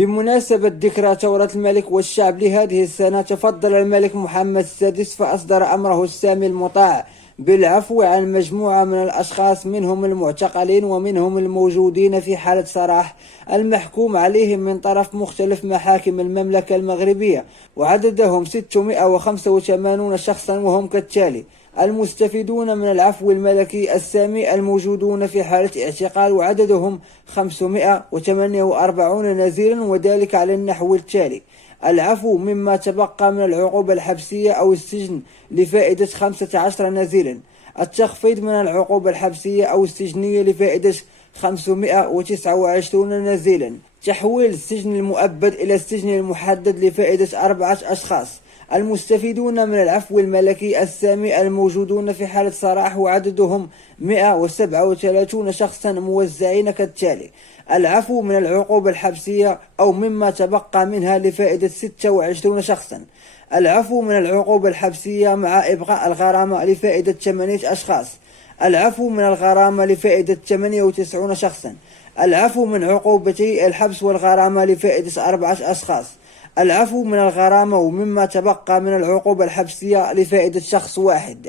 بمناسبة ذكرى ثورة الملك والشعب لهذه السنة، تفضل الملك محمد السادس فأصدر أمره السامي المطاع بالعفو عن مجموعة من الأشخاص، منهم المعتقلين ومنهم الموجودين في حالة سراح المحكوم عليهم من طرف مختلف محاكم المملكة المغربية، وعددهم 685 شخصا، وهم كالتالي: المستفيدون من العفو الملكي السامي الموجودون في حالة اعتقال وعددهم 548 نزيلا، وذلك على النحو التالي: العفو مما تبقى من العقوبة الحبسية أو السجن لفائدة 15 نزيلا، التخفيض من العقوبة الحبسية أو السجنية لفائدة 529 نزيلا، تحويل السجن المؤبد إلى السجن المحدد لفائدة 4 أشخاص. المستفيدون من العفو الملكي السامي الموجودون في حالة سراح وعددهم 137 شخصا، موزعين كالتالي: العفو من العقوبة الحبسية أو مما تبقى منها لفائدة 26 شخصا، العفو من العقوبة الحبسية مع إبقاء الغرامة لفائدة 8 أشخاص، العفو من الغرامة لفائدة 98 شخصا، العفو من عقوبتي الحبس والغرامة لفائدة 4 أشخاص، العفو من الغرامة ومما تبقى من العقوبة الحبسية لفائدة شخص واحد.